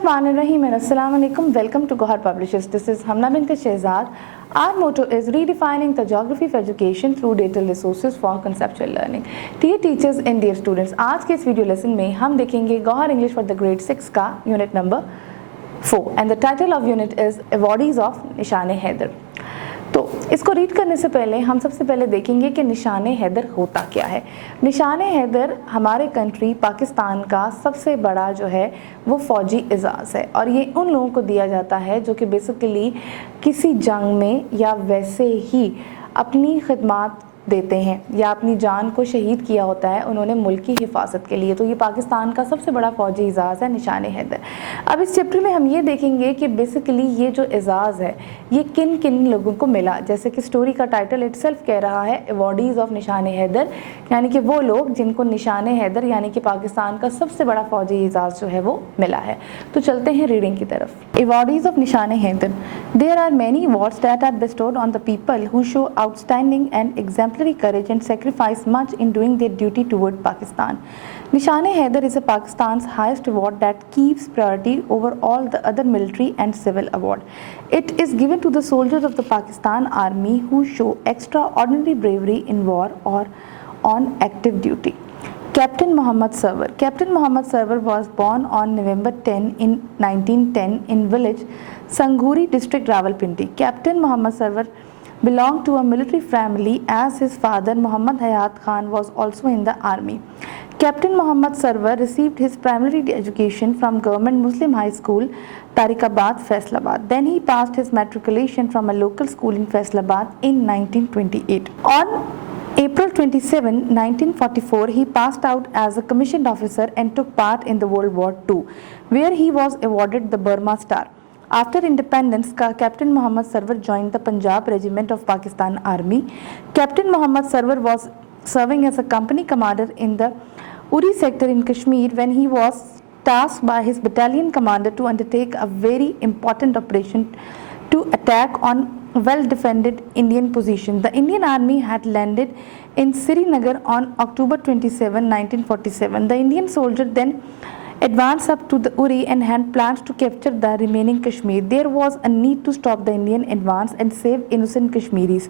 Bismillahirrahmanirrahim and Assalamu alaikum. Welcome to Gohar Publishers. This is Hamna Bint Shehzad. Our motto is redefining the geography of education through data resources for conceptual learning. Dear teachers and dear students, आज के इस video lesson में हम देखेंगे Gohar English for the grade 6 का unit number 4 and the title of unit is awardees of Nishan Haider. तो इसको read करने से पहले हम सबसे पहले देखेंगे कि निशान हैदर होता क्या है. निशान हैदर हमारे कंट्री पाकिस्तान का सबसे बड़ा जो है वो फ़ौजी एजाज़ है और ये उन लोगों को दिया जाता है जो कि बेसिकली किसी जंग में या वैसे ही अपनी खिदमत देते हैं या अपनी जान को शहीद किया होता है उन्होंने मुल्क की हिफाजत के लिए. तो ये पाकिस्तान का सबसे बड़ा फ़ौजी एजाज़ है निशान हैदर. अब इस चैप्टर में हम ये देखेंगे कि बेसिकली ये जो एजाज़ है ये किन किन लोगों को मिला. जैसे कि स्टोरी का टाइटल इटसेल्फ कह रहा है अवॉर्डीज़ ऑफ निशान हैदर, यानी कि वो लोग जिनको निशान हैदर यानी कि पाकिस्तान का सबसे बड़ा फ़ौजी एजाज़ जो है वो मिला है. तो चलते हैं रीडिंग की तरफ. Awardees of Nishan Haider. There are many awards that are bestowed on the people who show outstanding and exemplary courage and sacrifice much in doing their duty toward Pakistan. Nishan Haider is a Pakistan's highest award that keeps priority over all the other military and civil award. It is given to the soldiers of the Pakistan Army who show extraordinary bravery in war or on active duty. Captain Muhammad Sarwar. Captain Muhammad Sarwar was born on November 10 in 1910 in village Sanghuri district Rawalpindi. Captain Muhammad Sarwar belonged to a military family as his father Muhammad Hayat Khan was also in the army. Captain Muhammad Sarwar received his primary education from Government Muslim High School, Tariqabad, Faisalabad. Then he passed his matriculation from a local school in Faisalabad in 1928. On April 27, 1944, he passed out as a commissioned officer and took part in the World War II, where he was awarded the Burma Star. After independence, Captain Muhammad Sarwar joined the Punjab Regiment of Pakistan Army. Captain Muhammad Sarwar was serving as a company commander in the Uri sector in Kashmir when he was tasked by his battalion commander to undertake a very important operation to attack on well-defended Indian position. The Indian Army had landed in Srinagar on October 27, 1947. The Indian soldier then advanced up to the Uri and had plans to capture the remaining Kashmir. There was a need to stop the Indian advance and save innocent Kashmiris.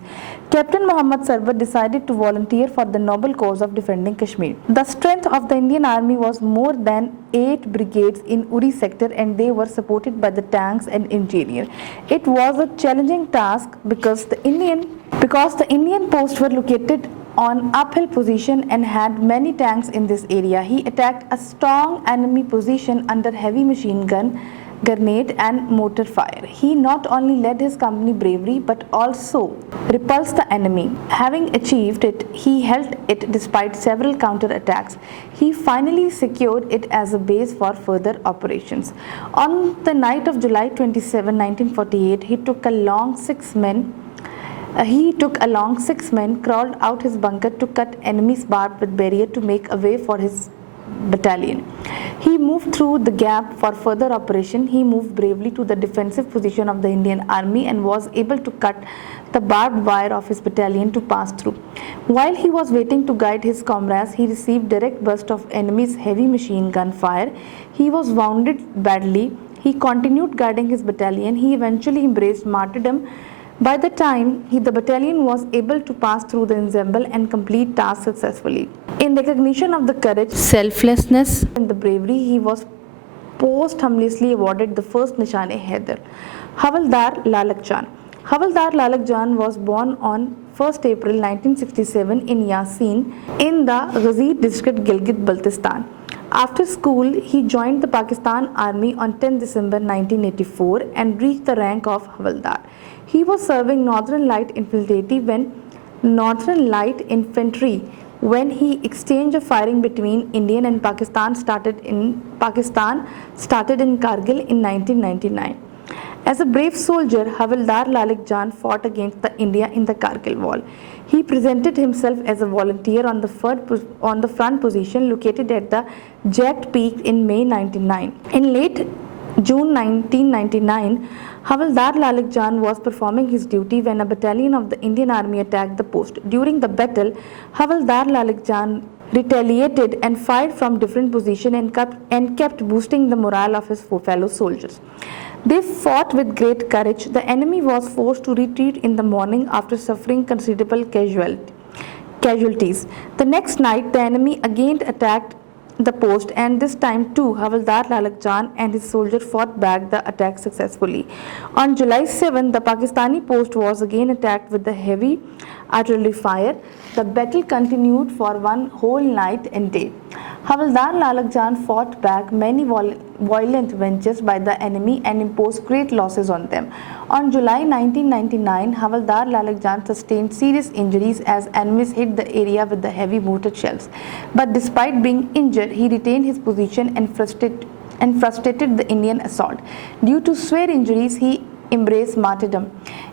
Captain Muhammad Sarwar decided to volunteer for the noble cause of defending Kashmir. The strength of the Indian Army was more than 8 brigades in Uri sector and they were supported by the tanks and engineer. It was a challenging task because the Indian posts were located on uphill position and had many tanks in this area. He attacked a strong enemy position under heavy machine gun, grenade and mortar fire. He not only led his company bravery but also repulsed the enemy. Having achieved it, he held it despite several counter attacks. He finally secured it as a base for further operations. On the night of July 27, 1948, he took along 6 men, crawled out his bunker to cut enemy's barbed barrier to make a way for his battalion. He moved through the gap for further operation. He moved bravely to the defensive position of the Indian Army and was able to cut the barbed wire of his battalion to pass through. While he was waiting to guide his comrades, he received direct burst of enemy's heavy machine gun fire. He was wounded badly. He continued guiding his battalion. He eventually embraced martyrdom. By the time the battalion was able to pass through the ensemble and complete task successfully. In recognition of the courage, selflessness and the bravery, he was posthumously awarded the first Nishan Haider. Havaldar Lalak Jan. Havaldar Lalak Jan was born on 1st April 1967 in Yasin in the Ghazi district, Gilgit-Baltistan. After school, he joined the Pakistan Army on 10 December 1984 and reached the rank of Havaldar. He was serving Northern Light Infantry when he exchange of firing between Indian and Pakistan started in Kargil in 1999. As a brave soldier, Havildar Lalik Jan fought against the India in the Kargil Wall. He presented himself as a volunteer on the front position located at the Jagged Peak in May 1999. In late June 1999, Havildar Lalik Jan was performing his duty when a battalion of the Indian Army attacked the post. During the battle, Havildar Lalik Jan retaliated and fired from different positions and kept boosting the morale of his fellow soldiers. They fought with great courage. The enemy was forced to retreat in the morning after suffering considerable casualties. The next night, the enemy again attacked the post, and this time too Havildar Lalak Jan and his soldiers fought back the attack successfully. On July 7, the Pakistani post was again attacked with the heavy artillery fire. The battle continued for one whole night and day. Havildar Lalak Jan fought back many violent ventures by the enemy and imposed great losses on them. On July 1999, Havildar Lalak Jan sustained serious injuries as enemies hit the area with the heavy mortar shells. But despite being injured, he retained his position and frustrated the Indian assault. Due to severe injuries, he embraced martyrdom.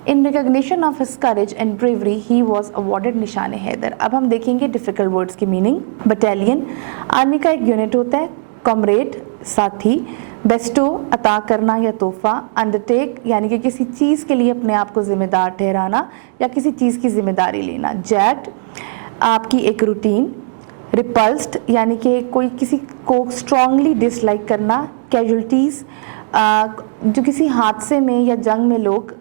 In recognition of his courage and bravery, he was awarded निशाने हैदर. अब हम देखेंगे difficult words की meaning. Battalion army का एक unit होता है. Comrade साथी. बेस्टो अता करना या तोहफा. अंडरटेक यानी कि किसी चीज़ के लिए अपने आप को जिम्मेदार ठहराना या किसी चीज़ की जिम्मेदारी लेना. जैक्ट आपकी एक रूटीन. रिपल्स्ड यानी कि कोई किसी को स्ट्रांगली डिसलाइक करना. कैजुअल्टीज़ जो किसी हादसे में या जंग में लोग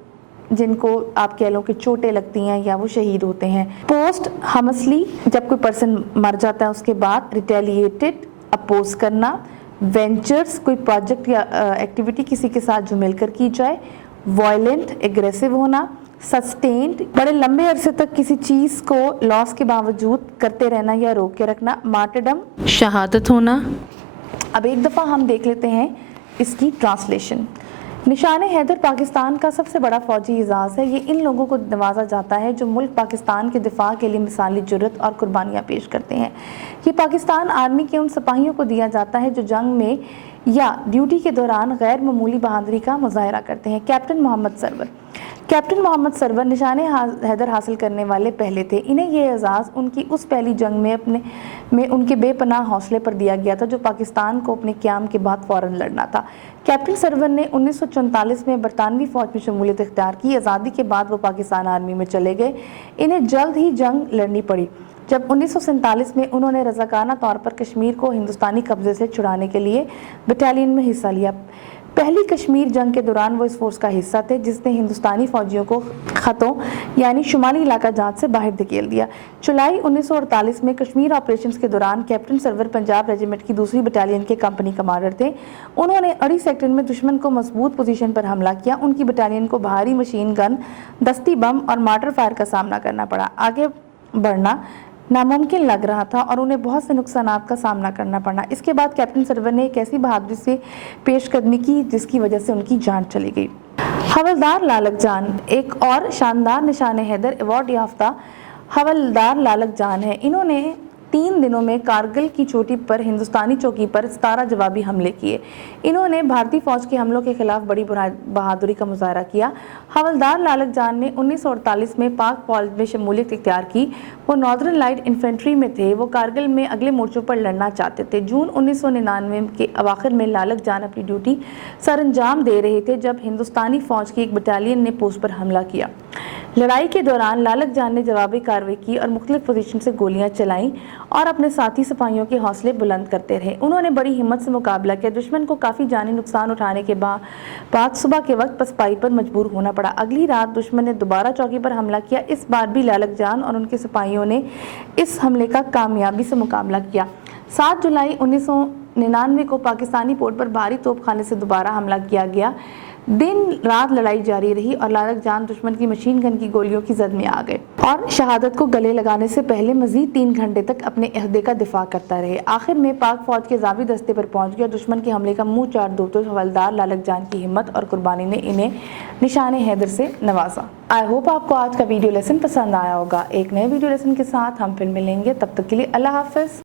जिनको आप कह लो कि चोटें लगती हैं या वो शहीद होते हैं. पोस्ट हमसली जब कोई पर्सन मर जाता है उसके बाद. रिटेलिएटेड अपोज करना. वेंचर्स कोई प्रोजेक्ट या एक्टिविटी किसी के साथ जो मिलकर की जाए. वायलेंट एग्रेसिव होना. सस्टेन्ड बड़े लंबे अरसे तक किसी चीज़ को लॉस के बावजूद करते रहना या रोक के रखना. मार्टरडम शहादत होना. अब एक दफ़ा हम देख लेते हैं इसकी ट्रांसलेशन. निशाने हैदर पाकिस्तान का सबसे बड़ा फौजी एजाज़ है. ये इन लोगों को नवाजा जाता है जो मुल्क पाकिस्तान के दिफा के लिए मिसाली जुर्रत और कुर्बानियाँ पेश करते हैं. ये पाकिस्तान आर्मी के उन सिपाहियों को दिया जाता है जो जंग में या ड्यूटी के दौरान गैर मामूली बहादुरी का मुजाहरा करते हैं. कैप्टन मोहम्मद सरवर. कैप्टन मोहम्मद सरवर निशाने हैदर हासिल करने वाले पहले थे. इन्हें ये एजाज़ उनकी उस पहली जंग में उनके बेपनाह हौसले पर दिया गया था जो पाकिस्तान को अपने क़याम के बाद फ़ौरन लड़ना था. कैप्टन सरवर ने 1944 में बरतानवी फ़ौज में शमूलियत इख्तियार की. आज़ादी के बाद वो पाकिस्तान आर्मी में चले गए. इन्हें जल्द ही जंग लड़नी पड़ी जब 1947 में उन्होंने रज़ाकाना तौर पर कश्मीर को हिंदुस्तानी कब्ज़े से छुड़ाने के लिए बटालियन में हिस्सा लिया. पहली कश्मीर जंग के दौरान वो इस फोर्स का हिस्सा थे जिसने हिंदुस्तानी फ़ौजियों को ख़तों यानी शुमाली इलाका जात से बाहर धकेल दिया. जुलाई 1948 में कश्मीर ऑपरेशंस के दौरान कैप्टन सरवर पंजाब रेजिमेंट की दूसरी बटालियन के कंपनी कमांडर थे. उन्होंने अड़ी सेक्टर में दुश्मन को मजबूत पोजीशन पर हमला किया. उनकी बटालियन को भारी मशीन गन, दस्ती बम और मार्टर फायर का सामना करना पड़ा. आगे बढ़ना नामुमकिन लग रहा था और उन्हें बहुत से नुकसानात का सामना करना पड़ा. इसके बाद कैप्टन सरवर ने एक ऐसी बहादुरी से पेशकदमी की जिसकी वजह से उनकी जान चली गई. हवलदार लालक जान एक और शानदार निशाने हैदर अवार्ड याफ्ता हवलदार लालक जान है. इन्होंने 3 दिनों में कारगिल की चोटी पर हिंदुस्तानी चौकी पर 17 जवाबी हमले किए. इन्होंने भारतीय फौज के हमलों के खिलाफ बड़ी बहादुरी का मुजाहरा किया. हवलदार लालक जान ने 1948 में पाक फौज में शमूलियत इख्तियार की. वो नॉर्दर्न लाइट इन्फेंट्री में थे. वो कारगिल में अगले मोर्चों पर लड़ना चाहते थे. जून 1999 के अवाखिर में लालक जान अपनी ड्यूटी सर अंजाम दे रहे थे जब हिंदुस्तानी फौज की एक बटालियन ने पोस्ट पर हमला किया. लड़ाई के दौरान लालक जान ने जवाबी कार्रवाई की और मुख्तलिफ पोजीशन से गोलियां चलाईं और अपने साथी सिपाहियों के हौसले बुलंद करते रहे. उन्होंने बड़ी हिम्मत से मुकाबला किया. दुश्मन को काफ़ी जानी नुकसान उठाने के बाद सुबह के वक्त पसपाई पर मजबूर होना पड़ा. अगली रात दुश्मन ने दोबारा चौकी पर हमला किया. इस बार भी लालक जान और उनके सिपाहियों ने इस हमले का कामयाबी से मुकाबला किया. 7 जुलाई 1999 को पाकिस्तानी पोर्ट पर भारी तोपखाने से दोबारा हमला किया गया. दिन रात लड़ाई जारी रही और लालक जान दुश्मन की मशीन गन की गोलियों की जद में आ गए और शहादत को गले लगाने से पहले मजीद 3 घंटे तक अपने अहदे का दिफा करता रहे. आखिर में पाक फौज के जावी दस्ते पर पहुंच गया. दुश्मन के हमले का मुंह चार दो तो हवलदार लालक जान की हिम्मत और कुर्बानी ने इन्हें निशाने हैदर से नवाजा. आई होप आपको आज का वीडियो लेसन पसंद आया होगा. एक नए वीडियो लेसन के साथ हम फिर मिलेंगे. तब तक के लिए अल्लाह हाफिज.